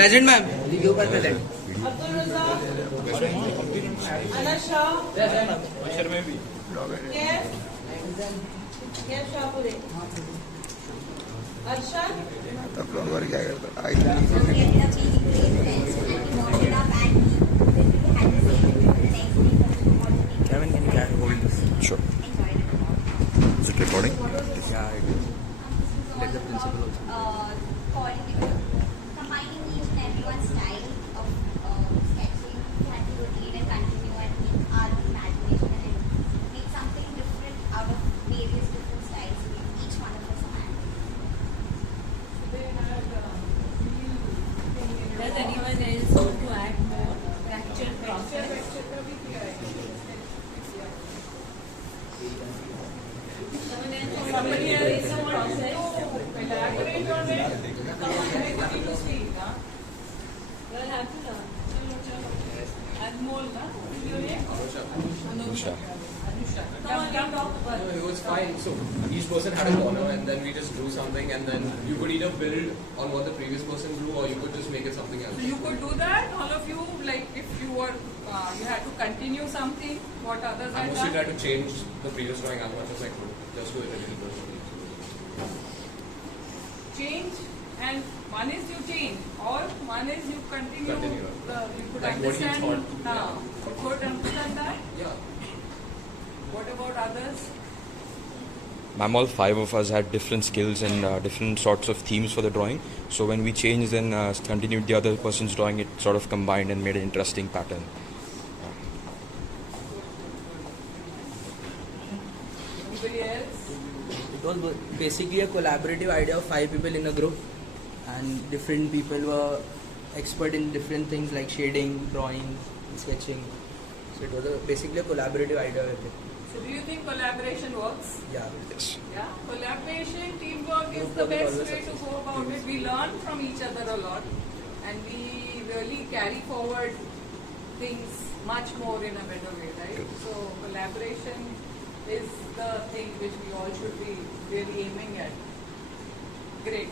Present ma'am video पर present Abdul Razzaq, Anas Shah, Kaif Shahpure, Arshad, क्या करता Kevin, can you hold this? Sure. Is it recording? Yeah, it is. Let the principal also. Combining each and everyone's style of sketching, we had to rotate and continue and keep our imagination and make something different out of various different styles. Each one of us had. does anyone else want to add more? Actual process. Somebody else wants to elaborate on it. Somebody to speak, huh? You'll have to learn. Anmol, huh? What's your name? Anusha. Come on, talk about it. It was fine. So each person had a corner, and then we just drew something, and then you could either build on what the previous person drew, or you could just make it something else. So you could do that, all of you, like if you were, you had to continue something, what others I had mostly done. tried to change the previous drawing as much as I could, just to it a little bit. Change, and one is you change, or one is you continue. Continue. You could Like what he understand. thought, You could understand that. Yeah. What about others? Ma'am, all five of us had different skills and different sorts of themes for the drawing. So when we changed and continued the other person's drawing, it sort of combined and made an interesting pattern. Anybody else? It was basically a collaborative idea of 5 people in a group, and different people were expert in different things like shading, drawing, sketching. So it was basically a collaborative idea with it. So do you think collaboration works? Yeah. Yes. Yeah, collaboration, teamwork is Group the work is best always way to successful. go about it. We learn from each other a lot, and we really carry forward things much more in a better way, right? So collaboration is the thing which we all should be really aiming at. Great.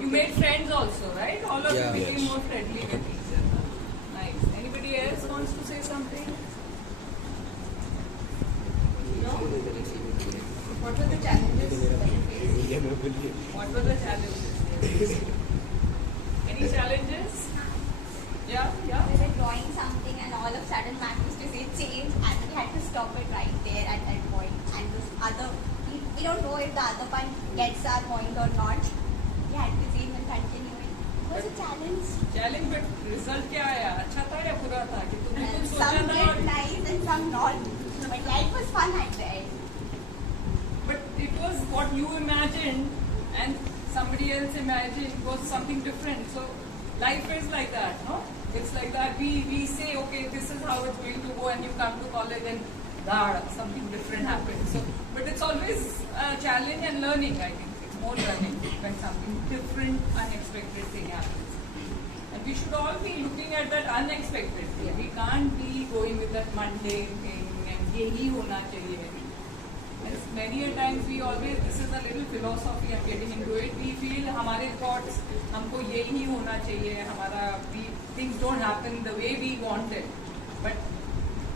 You made friends also, right? All of Yeah. you became Yes. more friendly with each other. Nice. Anybody else wants to say something? No? What were the challenges that you faced? What were the challenges? Any challenges? Yeah, yeah. We were drawing something and all of a sudden Matt used to say change and we had to stop it right there at that point. And this other, we don't know if the other one gets our point or not. We had to change and continue it. It was a challenge. Challenge but result क्या आया अच्छा था या बुरा था कि तुमने कुछ And सोचा some था did nice and some not. But yeah, it was fun at the end. but it was what you imagined and somebody else imagined was something different. So life is like that, no? It's like that. We say okay, this is how it's going to go, and you come to college and something different happens. So, but it's always a challenge and learning. I think it's more learning when something different, unexpected thing happens. And we should all be looking at that unexpected thing. We can't be going with that mundane thing and यही होना चाहिए. As many a times we always, this is a little philosophy I'm getting into it. We feel हमारे thoughts हमको यही होना चाहिए. हमारा things don't happen the way we want it. But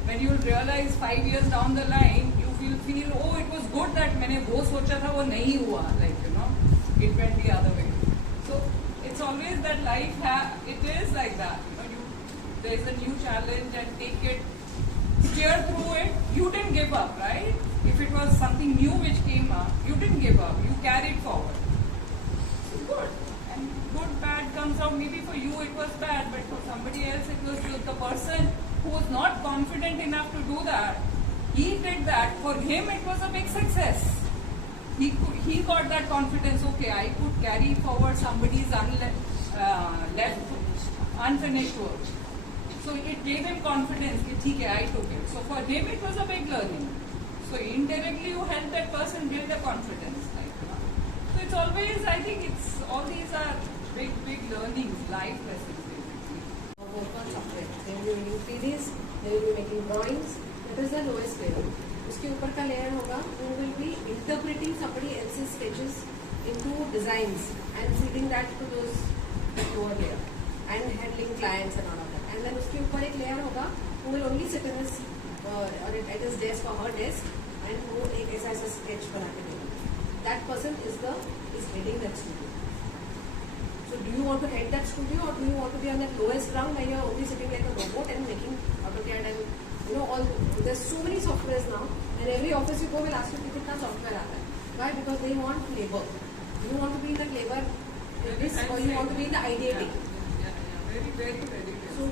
when you realize 5 years down the line, you will feel oh it was good that मैंने वो सोचा था वो नहीं हुआ. Like you know, it went the other way. So it's always that life it is like that. You know, there is a new challenge and take it, steer through it. You didn't give up, right? If it was something new which came up, you didn't give up. You carried forward. So good. And good, bad comes out. Maybe for you it was bad, but for somebody else it was good. The person who was not confident enough to do that, he did that. For him it was a big success. He got that confidence. Okay, I could carry forward somebody's left unfinished work. So it gave him confidence. Okay, I took it. So for him it was a big learning. So indirectly you help that person build the confidence. Right? So it's always, I think it's all these are big learnings, life lessons basically. Work on subject. They will be doing theories, they will be making drawings. That is the lowest layer. उसके ऊपर का layer होगा, who will be interpreting somebody else's sketches into designs and feeding that to those lower layer. and handling clients and all of that. And then उसके ऊपर एक layer होगा, who will only sit in his at his desk or her desk and वो एक ऐसा sketch बना के देगा. That person is heading that studio. So do you want to head that studio, or do you want to be on that lowest rung where you're only sitting like a robot and making AutoCAD and all? There's so many softwares now, and every office you go will ask you कि कितना software आता है. Why? Because they want labor. You want to be in that labor business, or you want to be in the ideating. Very, very, very. So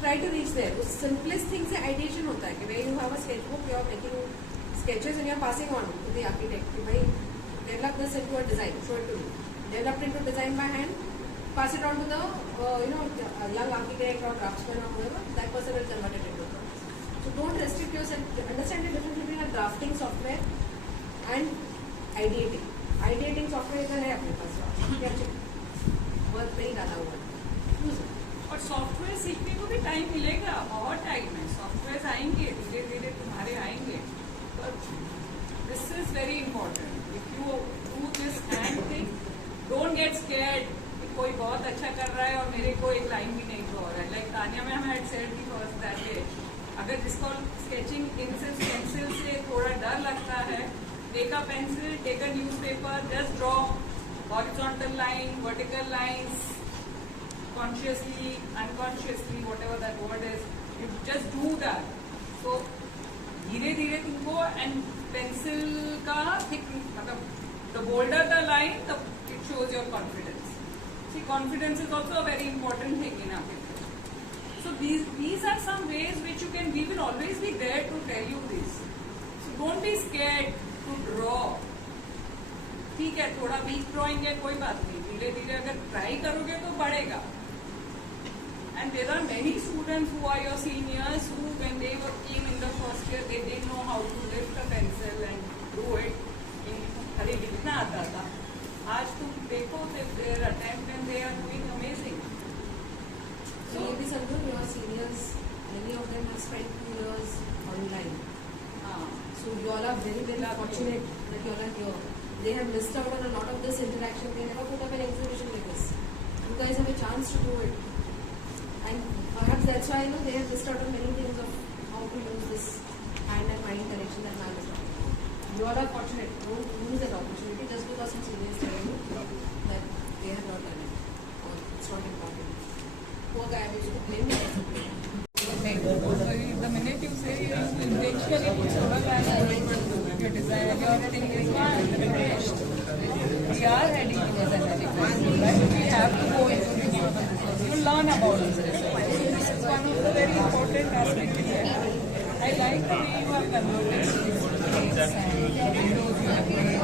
try to reach there. The simplest thing से ideation होता है कि where you have a sketchbook, you are making sketches and you are passing on to the architect. कि भाई develop this into a design. Show it to me. Developed into design by hand. Pass it on to the young architect or draftsman or whoever. That person will convert it into a product. So don't restrict yourself. Understand the difference between a drafting software and ideating. Ideating software इधर है अपने पास. Work पे ही डाला हुआ है. Use it. और software सीखने को भी टाइम मिलेगा, बहुत टाइम है. सॉफ्टवेयर आएंगे, धीरे धीरे तुम्हारे आएंगे. This is very important. If you do this hand thing, don't get scared. कोई बहुत अच्छा कर रहा है और मेरे को एक लाइन भी नहीं ड्रॉ हो रहा है. लाइक तानिया में हमें सेड की फर्स्ट दैट डे, अगर जिसको स्केचिंग पेंसिल से थोड़ा डर लगता है, take a pencil, take a newspaper, just draw horizontal line, vertical lines, consciously, unconsciously, whatever that word is, you just do that. So धीरे धीरे तुमको, एंड पेंसिल का थिक, मतलब the bolder the line, the it shows your confidence. See, confidence is also a very important thing in architecture. So these are some ways which we will always be there to tell you this. So don't be scared to draw. ठीक है, थोड़ा week drawing है, कोई बात नहीं. धीरे धीरे अगर ट्राई करोगे तो बढ़ेगा. And there are many students who are your seniors who, when they came in the first year, they didn't know how to lift a pencil and do it. अरे लिखना आता था. आज तुम देखो their attempt and they are doing amazing. So ये भी समझो, your seniors, many of them have spent 2 years online. So you all are very, very fortunate that you all are here. They have missed out on a lot of this interaction. They never put up an exhibition like this. You guys have a chance to do it. And perhaps that's why they have missed out on many things of how to use this hand and mind connection that man is talking about. You all are fortunate. Don't lose that opportunity just because some seniors tell you that they have not done it or it's not important. Poor guy, we should blame him. The minute you say you intentionally put solar panels, your desire, your thing is not finished. We are heading towards an elephant, right? We have to go into this. You learn about this. This is one of the very important aspects here. I like the way you have converted this place and windows you have made.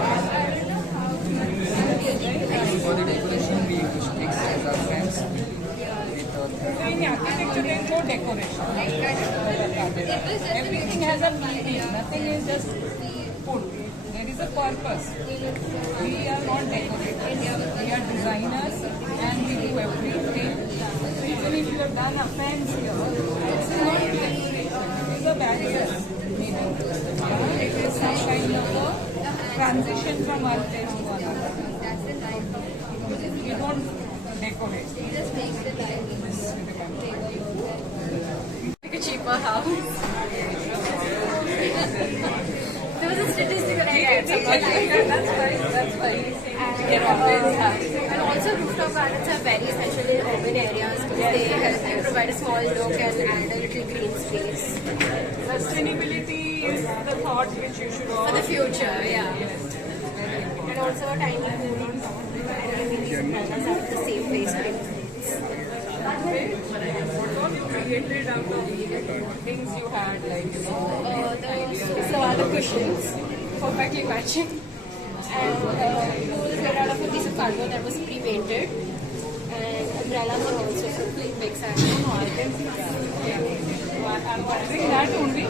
For the decoration, we use sticks as our fence. So in architecture, there is no decoration. Everything has a meaning. Nothing is just put. There is a purpose. We are not decorators. We are designers, and we do everything. Even if you have done a fence here, this is not decoration. It is a barrier. Meaning, it is some kind of a transition from one place to another. We don't decorate. Like a cheaper house. There was a statistical error. That's why. And also rooftop gardens are very essential in urban areas because they provide a small look and add a little green space. Sustainability is the thought which you should all For the future, yeah. Yes. And also a tiny pool on top. And maybe some others are the same place. What all you created out of things you had, like, So are the cushions, perfectly matching. And pools were out of a piece of cardboard that was pre-painted. And umbrellas are also from big size. I'm wondering that only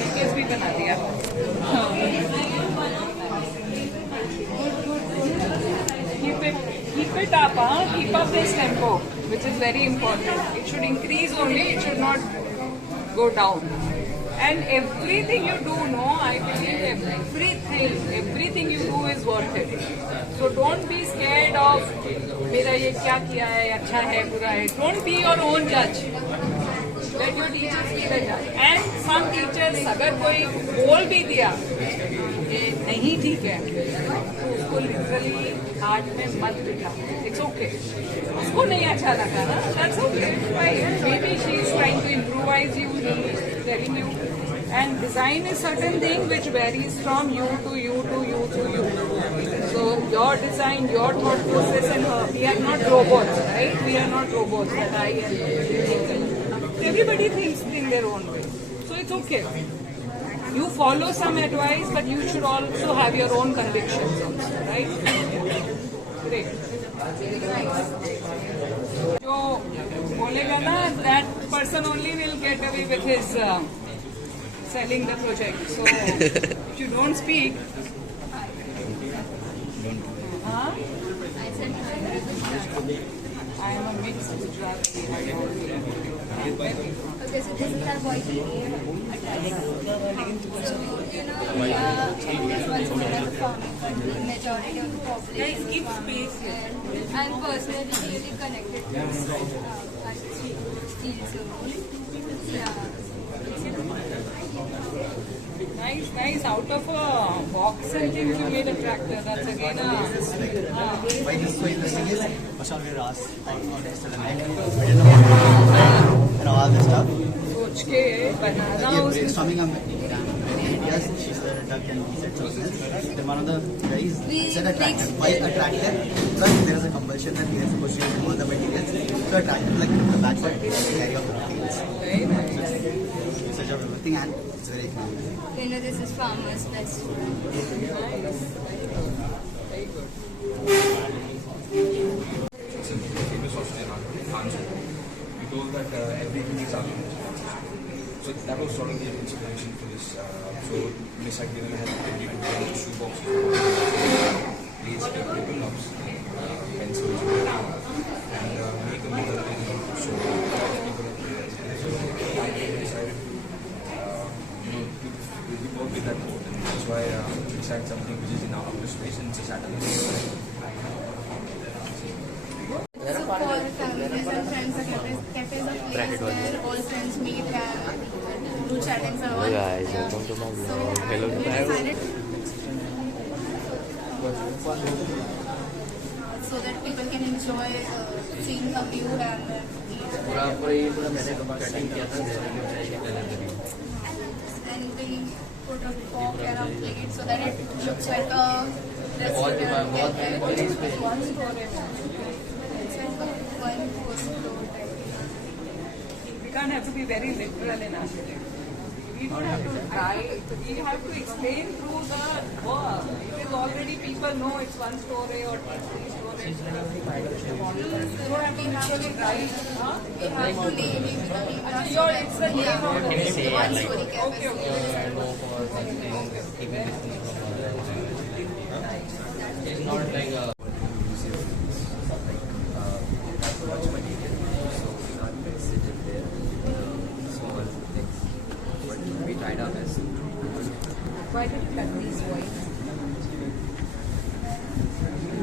staircase भी बना दिया. Keep it up, keep up this tempo, which is very important. It should increase only, it should not go down. And everything you do, no, I believe everything you do is worth it. So don't be scared of मेरा ये क्या किया है, अच्छा है, बुरा है. Don't be your own judge. Let your teachers be the judge. And some teachers अगर कोई बोल भी दिया कि नहीं ठीक है, तो उसको literally हाथ में मत बिठा. It's okay. उसको नहीं अच्छा लगा ना, that's okay. Fine. Maybe she is trying to improvise you, he is telling you. And design is certain thing which varies from you to you to you to you. So your design, your thought process, and we are not robots, right? We are not robots that I am. Everybody thinks in their own way. So it's okay. You follow some advice, but you should also have your own convictions also, right? Great. जो बोलेगा ना, that person only will get away with his selling the project. So if you don't speak, I am a mixed Gujarati. Okay, so this is our boy team. So, you know, we are once known as a farming country. Majority of the population is farming. And I'm personally really connected to steel. So, yeah. Nice. Out of a box and things, you made a tractor. That's again a. Why this so interesting is first all we were asked on yesterday night. We didn't know what to do and all this stuff. सोच के बनाना Yeah, उस brainstorming on ideas. She said a duck and he said something else. Then one of the guys said a tractor. Why a tractor? Because there is a compulsion that we are supposed to use all the materials. So a tractor like the back side carry of the materials. very nice. It's such a everything and it's very economical. You know, this is farmer's best friend. Very good. It's a famous Australian answer. We told that everything is argument. So that was sort of the inspiration for this. So Miss had given us a shoebox, these paper cups, pencils, and make a metal thing. So I decided, we work with that board, and that's why we decided something which is in our outer space and it's a satellite. So for families and friends, cafes are places where all friends meet and do chattings and all. Hello guys, welcome to my vlog. Hello We to decided so that people can enjoy seeing a view and we put a fork and a plate so that it looks like a restaurant. It's one story. It's like a one-person floor type. We can't have to be very literal in architecture. We don't have to try. We have to explain through the work. It is already people know it's one story or 3 stories. You don't have to literally try. Huh? We have to name it with a name. Achha, it's the name of the It's the one story cafe. It's not like a much material, so we can't sit it there. Small things, but we tried our best. Why did you cut these white?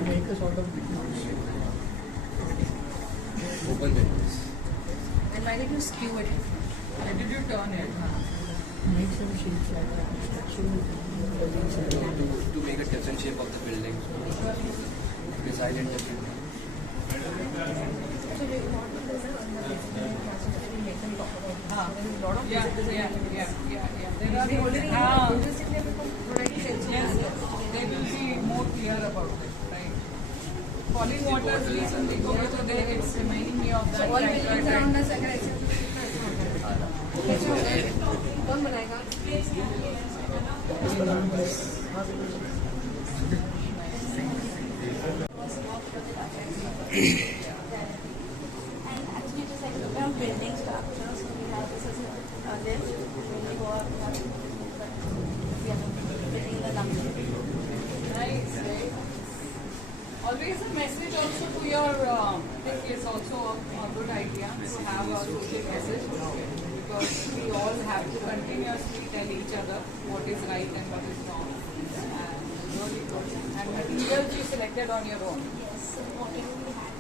Make a sort of open windows. And why did you skew it? Why did you turn it? Make some shapes like that. To make a different shape of the building. Design it differently. Yeah. There are Already interestingly, yes, they will be more clear about it, right? Falling waters recently, okay, so they, it's reminding me of that. All buildings around us अगर ऐसे कौन बनाएगा? and actually just like we have building structure, so we have this is lift, when we go up, we have we are building the luxury. Nice, right? Always a message also to your, I think it's also a good idea to have a social message because we all have to continuously tell each other what is right and what is wrong. And really good. And materials you selected on your own. Yes, so whatever we had.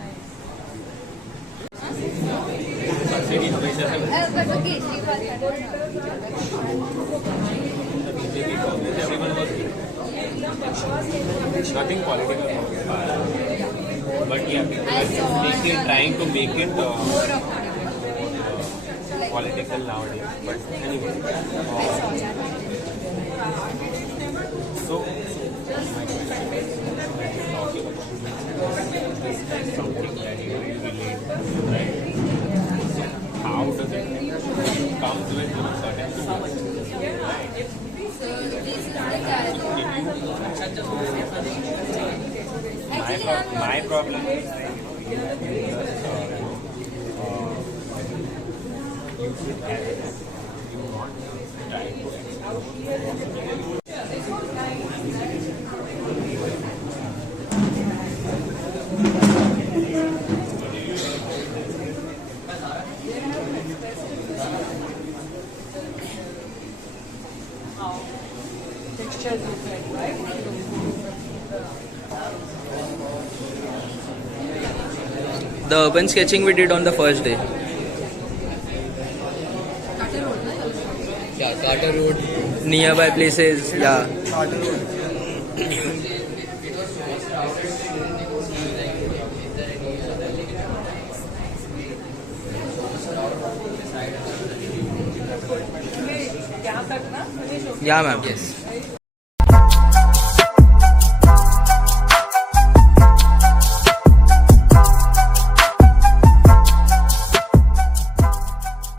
Nice. But okay, she was Everyone was nothing political about it. But yeah, people are basically trying to make it political nowadays. But anyway, so my question is talking about something that you relate to, right? So how does it comes with certain tools? My problem is that you should have it. You want to try to Textures you said, right? The urban sketching we did on the first day. Yeah, Carter Road. Nearby places, yeah. Carter Road. यहाँ तक ना finish हो गया. Yeah, ma'am. Yes.